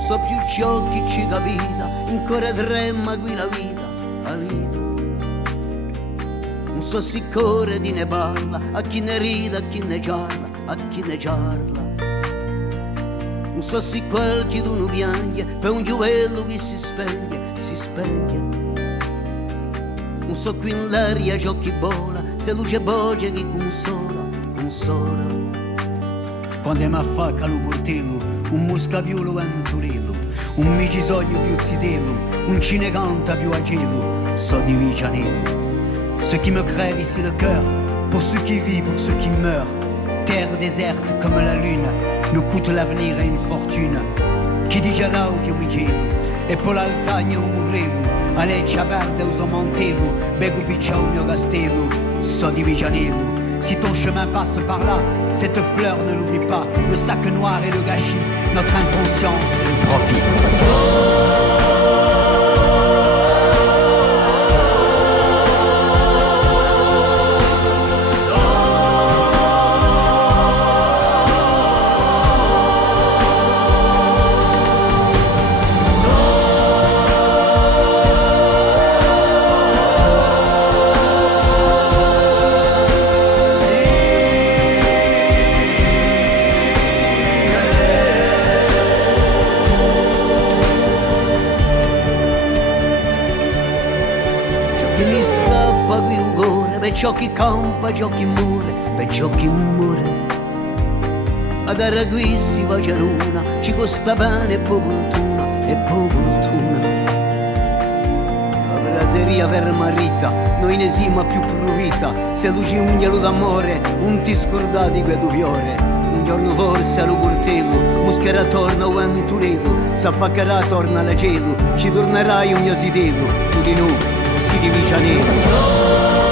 so più ciò che ci capita, ancora trema qui la vita, la vita. Non so se corre di ne parla, a chi ne ride, a chi ne gialla, a chi ne giarla. Non so se qualche d'uno piange per un giovello che si spegne, si spegne. Non so qui in l'aria giochi bola, se luce voce che consola, consola. Quando mi affacca lo portello, un moscapiolo venturello, un micisogno più zitello, un cine canta più a gelo, so di Vigianello. Ce qui me crève ici le cœur, pour ceux qui vivent, pour ceux qui meurent. Terre déserte comme la lune, nous coûte l'avenir et une fortune. Chi dice l'audio mi gelo, e per l'altagna un murello, a legge verde uso mantello, bego piccia au mio castello, so di Vigianello. Si ton chemin passe par là, cette fleur ne l'oublie pas, le sac noir et le gâchis, notre inconscience et le profit. Mi strappa qui un cuore, per ciò che campa, ciò che muore, per ciò che muore. Ad ara qui si va già luna, ci costa bene e poi fortuna, e poi fortuna. La braseria per marita, noi ne siamo più provita, se luce un glielo d'amore, non ti scordati quel fiore. Un giorno forse allo portello, muschera torna o venturello, s'affaccherà torna alla cielo, ci tornerai un mio sitello, tu di noi. Si di Vigianello.